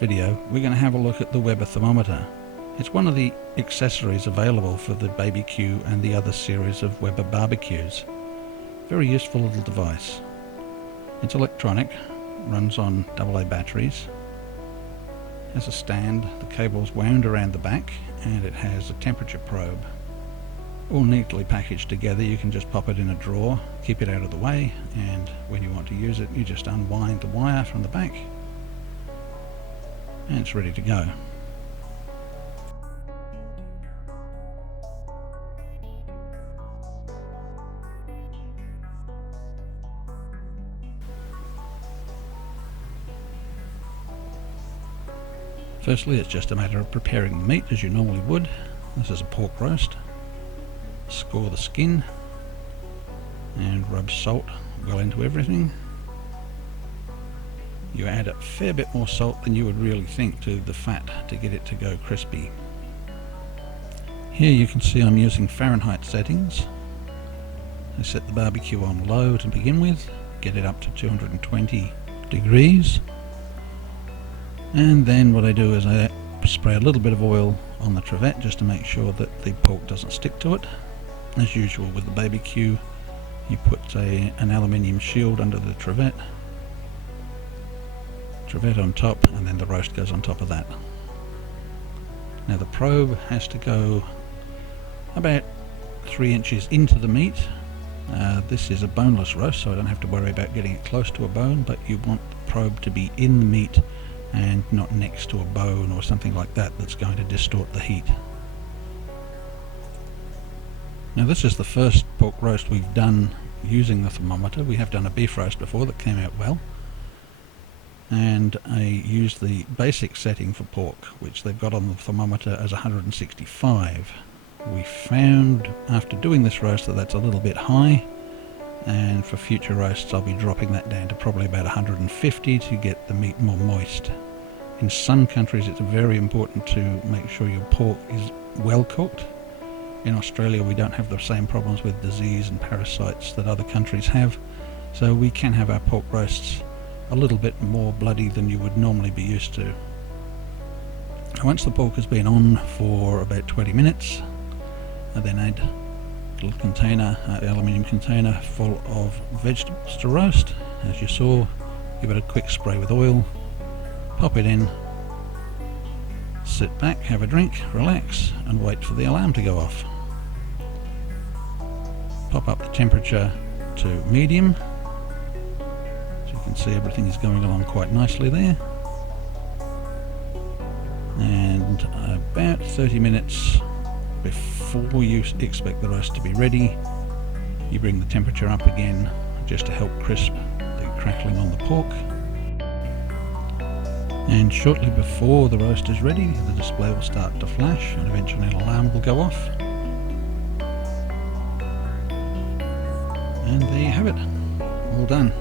video we're going to have a look at the Weber thermometer. It's one of the accessories available for the BBQ and the other series of Weber barbecues. Very useful little device. It's electronic, runs on AA batteries, has a stand, the cable's wound around the back, and it has a temperature probe. All neatly packaged together. You can just pop it in a drawer, keep it out of the way, and when you want to use it you just unwind the wire from the back and it's ready to go. Firstly, it's just a matter of preparing the meat as you normally would. This is a pork roast. Score the skin and rub salt well into everything. You add a fair bit more salt than you would really think to the fat to get it to go crispy. Here you can see I'm using Fahrenheit settings. I set the barbecue on low to begin with, get it up to 220 degrees, and then what I do is I spray a little bit of oil on the trivet just to make sure that the pork doesn't stick to it. As usual with the BBQ, you put an aluminium shield under the trivet on top, and then the roast goes on top of that. Now the probe has to go about 3 inches into the meat. This is a boneless roast, so I don't have to worry about getting it close to a bone, but you want the probe to be in the meat and not next to a bone or something like that that's going to distort the heat. Now this is the first pork roast we've done using the thermometer. We have done a beef roast before that came out well, and I used the basic setting for pork, which they've got on the thermometer as 165. We found after doing this roast that that's a little bit high, and for future roasts I'll be dropping that down to probably about 150 to get the meat more moist. In some countries it's very important to make sure your pork is well cooked. In Australia we don't have the same problems with disease and parasites that other countries have, so we can have our pork roasts a little bit more bloody than you would normally be used to. Once the pork has been on for about 20 minutes, I then add a little container, aluminium container full of vegetables to roast. As you saw, give it a quick spray with oil, pop it in, sit back, have a drink, relax, and wait for the alarm to go off. Pop up the temperature to medium. So you can see everything is going along quite nicely there. And about 30 minutes before you expect the roast to be ready, you bring the temperature up again just to help crisp the crackling on the pork. And shortly before the roast is ready, the display will start to flash and eventually an alarm will go off. And there you have it, all done.